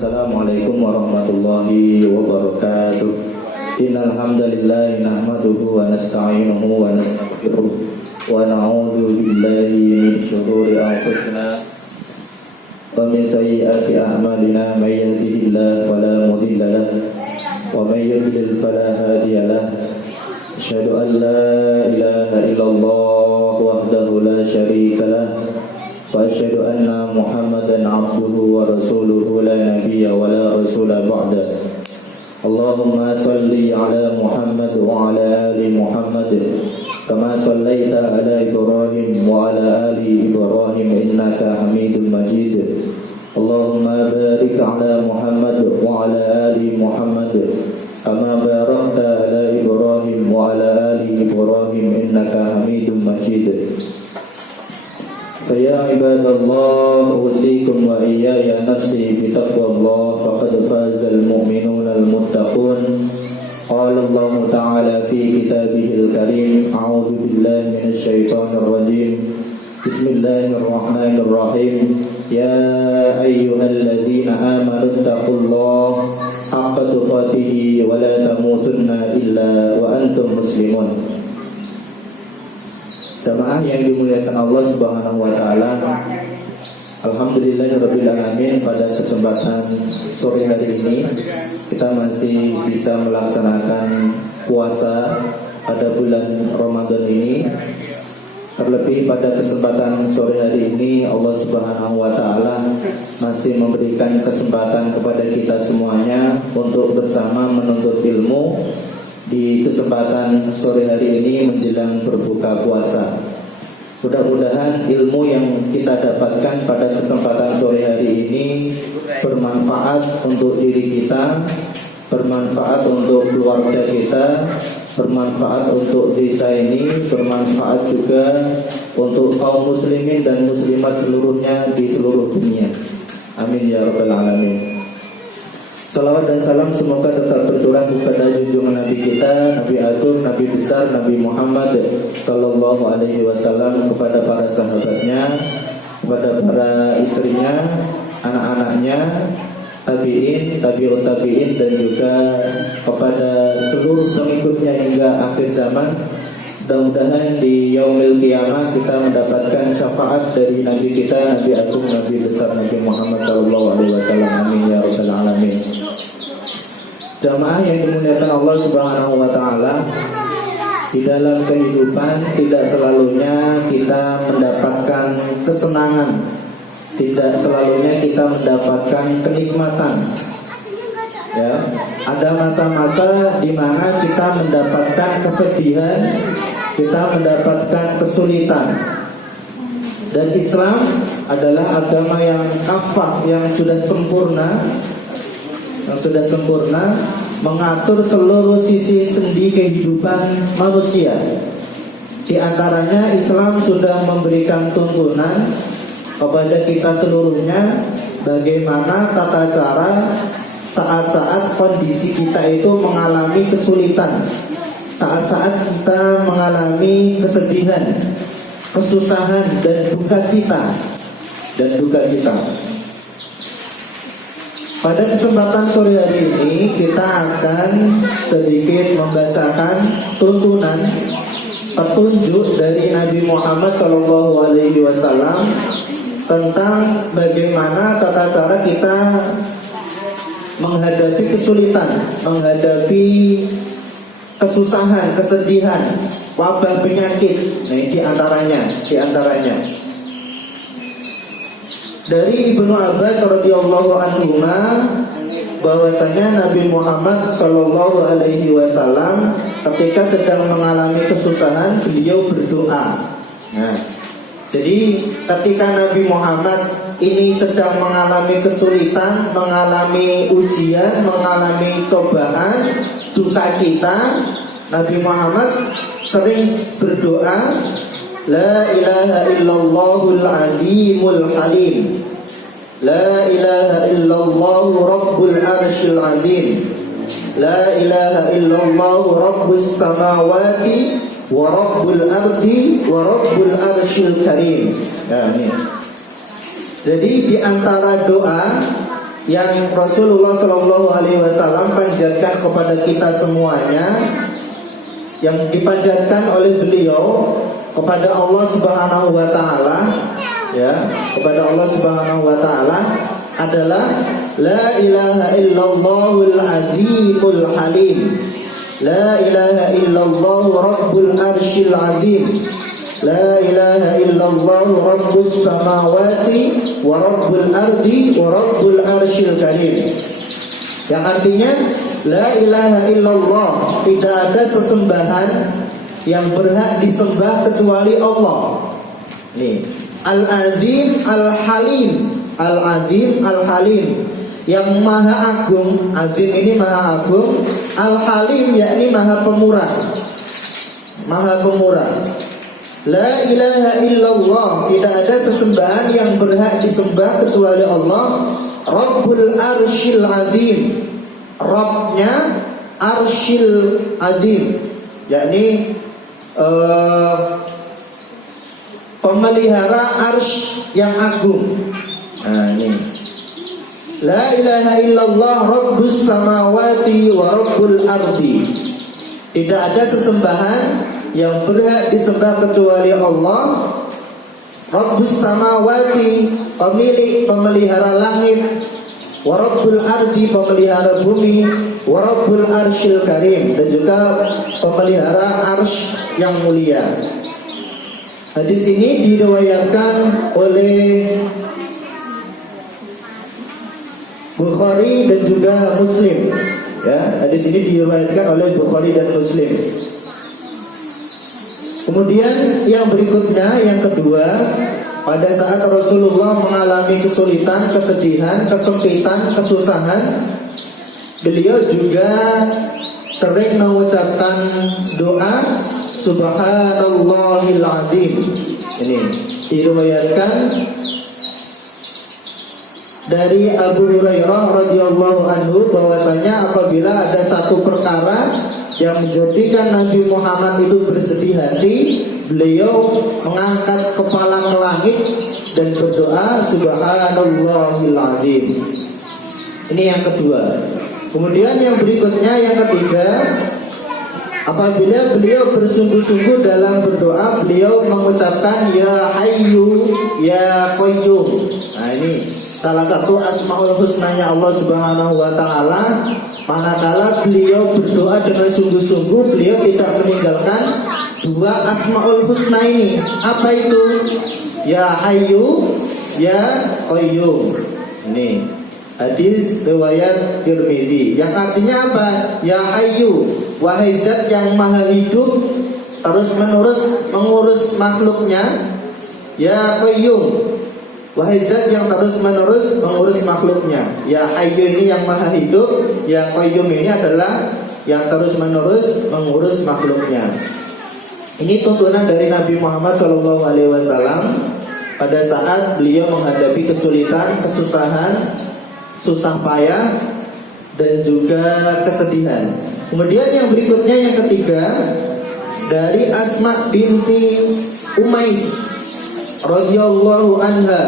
Assalamualaikum warahmatullahi wabarakatuh. Innal hamdalillah nahmaduhu wa nasta'inuhu wa nastaghfiruh wa na'udzu billahi min shururi anfusina wa min sayyiati a'malina may yahdihillahu fala mudilla lahu wa may yudlil fala hadiya lahu. Asyhadu an la ilaha illallah wahdahu la syarika lahu wa asyhadu anna Muhammadan abduhu wa rasuluhu la nabiyya wa la rasula ba'da. Allahumma salli ala Muhammad wa ala ali Muhammad kama sallaita ala Ibrahim wa ala ali Ibrahim innaka Hamidum Majid. Allahumma barik ala Muhammad wa ala ali Muhammad kama barakta ala Ibrahim wa ala ali Ibrahim innaka Hamidum Majid. فيا عباد الله أوصيكم وإياي نفسي بتقوى الله فقد فاز المؤمنون المتقون. قال الله تعالى في كتابه الكريم أعوذ بالله من الشيطان الرجيم بسم الله الرحمن الرحيم يا أيها الذين آمنوا اتقوا الله حق تقاته ولا تموتن إلا وأنتم مسلمون. Jamaah yang dimuliakan Allah Subhanahu wa taala. Alhamdulillahirabbil alamin, pada kesempatan sore hari ini kita masih bisa melaksanakan puasa pada bulan Ramadan ini. Terlebih pada kesempatan sore hari ini Allah Subhanahu wa taala masih memberikan kesempatan kepada kita semuanya untuk bersama menuntut ilmu di kesempatan sore hari ini menjelang berbuka puasa. Mudah-mudahan ilmu yang kita dapatkan pada kesempatan sore hari ini bermanfaat untuk diri kita, bermanfaat untuk keluarga kita, bermanfaat untuk desa ini, bermanfaat juga untuk kaum muslimin dan muslimat seluruhnya di seluruh dunia. Amin ya rabbal alamin. Salawat dan salam semoga tetap tercurah kepada junjungan Nabi kita, Nabi Agung, Nabi besar, Nabi Muhammad Sallallahu Alaihi Wasallam, kepada para sahabatnya, kepada para istrinya, anak-anaknya, tabi'in, tabi'ut tabi'in, dan juga kepada seluruh pengikutnya hingga akhir zaman. Mudah-mudahan di yaumil qiyamah kita mendapatkan syafaat dari Nabi kita, Nabi Agung, Nabi besar, Nabi Muhammad Sallallahu Alaihi Wasallam. Amin ya rabbal alamin. Jamaah yang dimuliakan Allah Subhanahu wa taala, di dalam kehidupan tidak selalunya kita mendapatkan kesenangan, tidak selalunya kita mendapatkan kenikmatan. Ya, ada masa-masa di mana kita mendapatkan kesedihan, kita mendapatkan kesulitan. Dan Islam adalah agama yang kafah, yang sudah sempurna, mengatur seluruh sisi sendi kehidupan manusia. Di antaranya Islam sudah memberikan tuntunan kepada kita seluruhnya bagaimana tata cara saat-saat kondisi kita itu mengalami kesulitan, saat-saat kita mengalami kesedihan, kesusahan dan duka cita. Pada kesempatan sore hari ini kita akan sedikit membacakan tuntunan petunjuk dari Nabi Muhammad SAW tentang bagaimana tata cara kita menghadapi kesulitan, menghadapi kesusahan, kesedihan, wabah penyakit. Nah, di antaranya. Dari Ibnu Abbas radhiyallahu anhu bahwasanya Nabi Muhammad sallallahu alaihi wasallam ketika sedang mengalami kesusahan beliau berdoa. Nah, jadi ketika Nabi Muhammad ini sedang mengalami kesulitan, mengalami ujian, mengalami cobaan, duka cita, Nabi Muhammad sering berdoa, La ilaha illallahul azimul halim, La ilaha illallahu rabbul arshil azim, La ilaha illallahu rabbus samawati wa rabbul ardi wa rabbul arshil karim. Amin. Jadi di antara doa yang Rasulullah Shallallahu Alaihi Wasallam panjatkan kepada kita semuanya, yang dipanjatkan oleh beliau kepada Allah Subhanahu Wa Taala, ya, kepada Allah Subhanahu Wa Taala adalah La ilaha illallahul azimul halim, La ilaha illallah rabbul arshil azim, La ilaha illallah rabbus samawati wa rabbul ardi wa rabbul arshil karim. Yang artinya La ilaha illallah, tidak ada sesembahan yang berhak disembah kecuali Allah. Nih, Al-Azim Al-Halim, Al-Azim Al-Halim, yang maha agung. Azim ini maha agung, Al-Halim yakni maha pemurah, maha pemurah. La ilaha illallah, tidak ada sesembahan yang berhak disembah kecuali Allah. Rabbul arshil azim, Rabbnya arshil azim, yakni pemelihara arsh yang agung. Nah ini La ilaha illallah rabbus samawati wa rabbul ardi, tidak ada sesembahan yang berhak disembah kecuali Allah. Rabbus samawati, pemilik pemelihara langit, wa rabbul ardi, pemelihara bumi, wa rabbul arshil karim, dan juga pemelihara arsh yang mulia. Hadis ini diriwayatkan oleh Bukhari dan juga Muslim. Ya, hadis ini diriwayatkan oleh Bukhari dan Muslim. Kemudian yang berikutnya, yang kedua, pada saat Rasulullah mengalami kesulitan, kesedihan, kesempitan, kesusahan, beliau juga sering mengucapkan doa Subhanallahil Azim. Ini diriwayatkan dari Abu Hurairah radhiyallahu anhu bahwasanya apabila ada satu perkara yang menjadikan Nabi Muhammad itu bersedih hati, beliau mengangkat kepala ke langit dan berdoa Subhanallahil Azim. Ini yang kedua. Kemudian yang berikutnya, yang ketiga, apabila beliau bersungguh-sungguh dalam berdoa, beliau mengucapkan Ya Hayyu Ya Qayyum. Nah ini salah satu asmaul husnanya Allah Subhanahu wa Ta'ala. Manakala beliau berdoa dengan sungguh-sungguh, beliau tidak meninggalkan dua asmaul husna ini. Apa itu? Ya Hayyu Ya Qayyum. Ini hadis riwayat Tirmidzi, yang artinya apa? Ya Hayyu, wahai zat yang maha hidup, terus menerus mengurus makhluknya. Ya Qayyum, wahai zat yang terus menerus mengurus makhluknya. Ya Hayyu ini yang maha hidup, Ya Qayyum ini adalah yang terus menerus mengurus makhluknya. Ini tuntunan dari Nabi Muhammad SAW pada saat beliau menghadapi kesulitan, kesusahan, susah payah, dan juga kesedihan. Kemudian yang berikutnya, yang ketiga, dari Asma binti Umais radhiyallahu anha,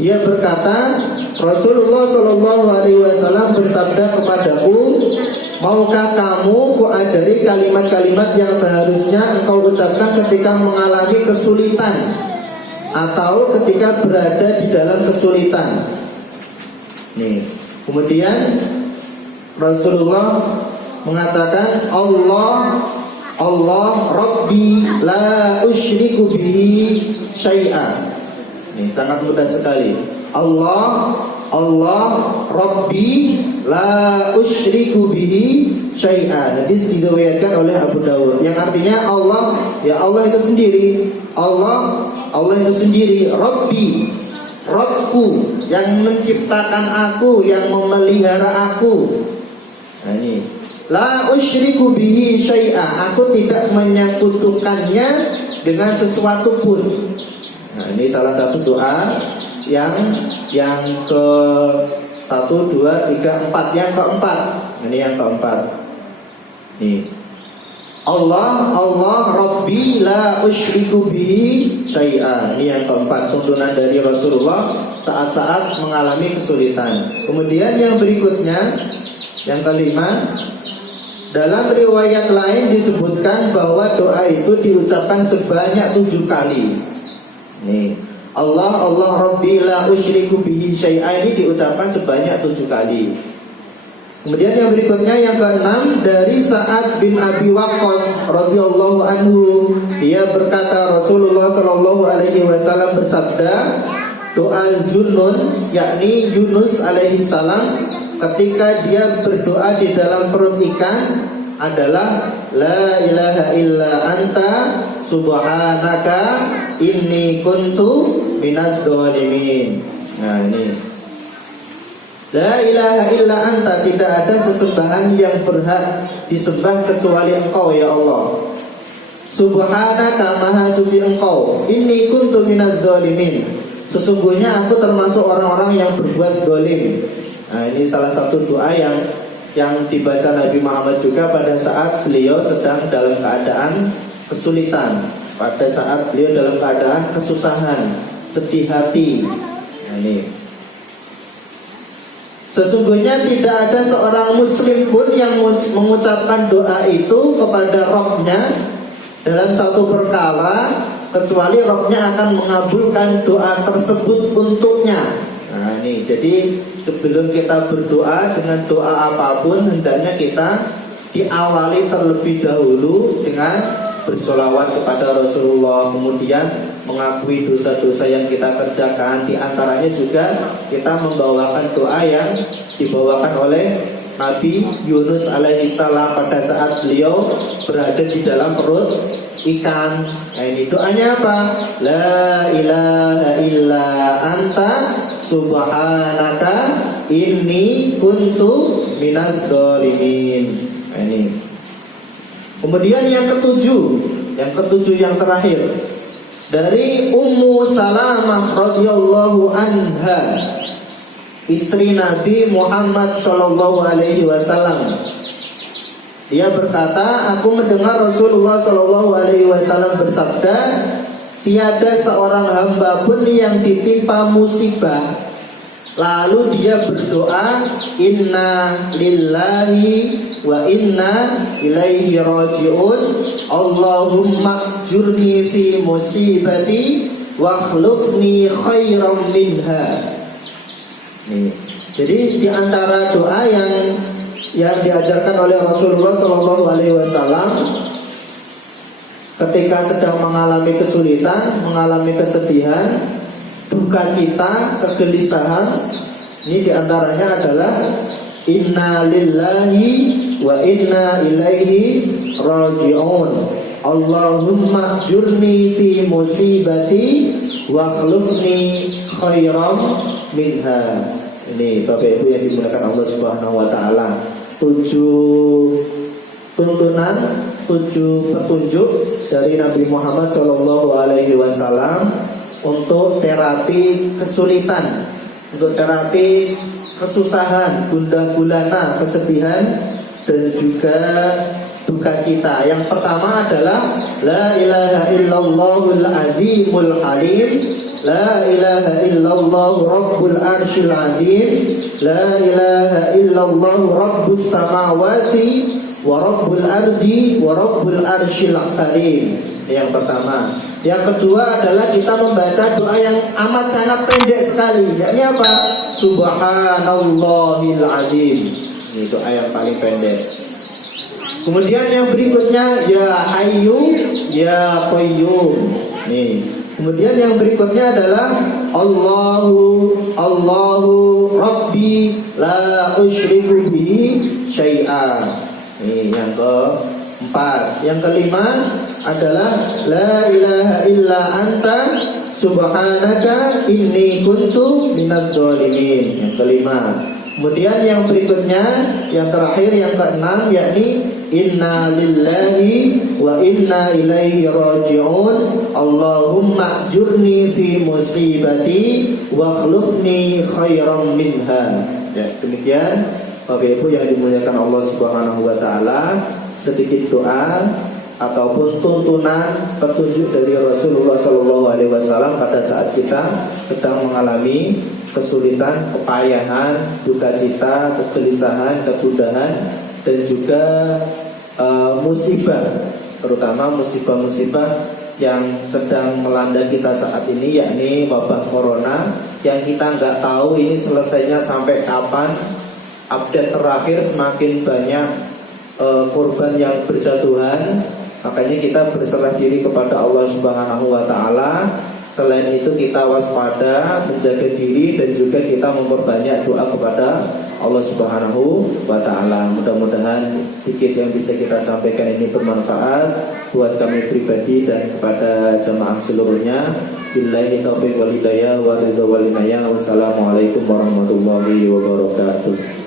dia berkata, Rasulullah Shallallahu Alaihi Wasallam bersabda kepadaku, maukah kamu kuajari kalimat-kalimat yang seharusnya engkau ucapkan ketika mengalami kesulitan atau ketika berada di dalam kesulitan. Nih, kemudian Rasulullah mengatakan, Allah Rabbi la usyriku bihi syai'a. Ini sangat mudah sekali. Allah Rabbi la usyriku bihi syai'a. Hadis diriwayatkan oleh Abu Dawud, yang artinya Allah, ya Allah itu sendiri. Allah itu sendiri. Rabbi, Rabbku, yang menciptakan aku, yang memelihara aku. Nah ini, la usyriku bihi syai'a, aku tidak menyekutukannya dengan sesuatu pun. Nah ini salah satu doa yang ke 1, 2, 3, 4. Yang keempat, ini yang keempat. Nih, Allah Rabbi la usyriku bihi syai'a. Ini yang keempat, tuntunan dari Rasulullah saat-saat mengalami kesulitan. Kemudian yang berikutnya, yang kelima, dalam riwayat lain disebutkan bahwa doa itu diucapkan sebanyak 7 kali. Nih, Allah Rabbi la usyriku bihi syai'a ini diucapkan sebanyak 7 kali. Kemudian yang berikutnya yang keenam, dari Sa'ad bin Abi Waqqas radhiyallahu anhu, dia berkata Rasulullah sallallahu alaihi wasallam bersabda, doa Zunnun yakni Yunus alaihi salam ketika dia berdoa di dalam perut ikan adalah la ilaha illa anta subhanaka inni kuntu minadz dzalimin. Nah, ini la ilaha illa anta, tidak ada sesembahan yang berhak disembah kecuali Engkau ya Allah. Subhanaka, maha suci Engkau. Inni kuntu minadz dzalimin, sesungguhnya aku termasuk orang-orang yang berbuat zalim. Nah, ini salah satu doa yang dibaca Nabi Muhammad juga pada saat beliau sedang dalam keadaan kesulitan, pada saat beliau dalam keadaan kesusahan, sedih hati. Nah, ini sesungguhnya tidak ada seorang muslim pun yang mengucapkan doa itu kepada Rabb-nya dalam satu perkara kecuali Rabb-nya akan mengabulkan doa tersebut untuknya. Nah, ini jadi sebelum kita berdoa dengan doa apapun, hendaknya kita diawali terlebih dahulu dengan bersolawat kepada Rasulullah, kemudian mengakui dosa-dosa yang kita kerjakan. Di antaranya juga kita membawakan doa yang dibawakan oleh Nabi Yunus alaihissalam pada saat beliau berada di dalam perut ikan. Nah, ini doanya apa? La ilaha illa anta subhanaka inni kuntu minadz dzalimin. Nah, ini. Kemudian yang ketujuh yang terakhir, dari Ummu Salamah radhiyallahu anha, istri Nabi Muhammad sallallahu alaihi wasallam. Dia berkata, aku mendengar Rasulullah sallallahu alaihi wasallam bersabda, tiada seorang hamba pun yang ditimpa musibah lalu dia berdoa inna lillahi wa inna ilaihi raji'un Allahumma jurni fi musibati wa khlufni khairam minha. Nih, jadi di antara doa yang diajarkan oleh Rasulullah SAW ketika sedang mengalami kesulitan, mengalami kesedihan, duka cita, kegelisahan, ini diantaranya adalah inna lillahi wa inna ilaihi raji'un Allahumma jurni fi musibati wa khlufni khairam minha. Ini Bapak Ibu yang dimuliakan Allah Subhanahu wa taala. 7 tuntunan, 7 petunjuk dari Nabi Muhammad sallallahu alaihi wasallam untuk terapi kesulitan, untuk terapi kesusahan, gundah gulana, kesedihan, dan juga duka cita. Yang pertama adalah la ilaha illallahul azimul halim, la ilaha illallah rabbul arsyil azim, la ilaha illallah rabbus samawati wa rabbul ardi wa rabbul arsyil karim. Yang pertama. Yang kedua adalah kita membaca doa yang amat sangat pendek sekali, yakni apa? Subhanallahil azim. Ini doa yang paling pendek. Kemudian yang berikutnya ya hayyu ya qayyum. Nih. Kemudian yang berikutnya adalah Allahu Rabbi la usyriku bihi syai'a. Ini yang keempat. Yang kelima adalah la ilaha illa anta subhanaka inni kuntu minadz dzalimin. Yang kelima. Kemudian yang berikutnya, yang terakhir, yang keenam, yakni inna lillahi wa inna ilaihi raji'un Allahumma jurni fi musibati wa khlufni khairam minha. Ya, demikian Bapak Ibu yang dimuliakan Allah Subhanahu wa taala, sedikit doa ataupun tuntunan petunjuk dari Rasulullah SAW pada saat kita sedang mengalami kesulitan, kepayahan, duka cita, kegelisahan, kegundahan, dan juga musibah, terutama musibah-musibah yang sedang melanda kita saat ini, yakni wabah corona yang kita nggak tahu ini selesainya sampai kapan. Update terakhir semakin banyak korban yang berjatuhan. Makanya kita berserah diri kepada Allah Subhanahu wa taala. Selain itu kita waspada, menjaga diri, dan juga kita memperbanyak doa kepada Allah Subhanahu wa taala. Mudah-mudahan sedikit yang bisa kita sampaikan ini bermanfaat buat kami pribadi dan kepada jamaah seluruhnya. Billahi taufiq wal hidayah wa ridha wal inayah. Wassalamualaikum warahmatullahi wabarakatuh.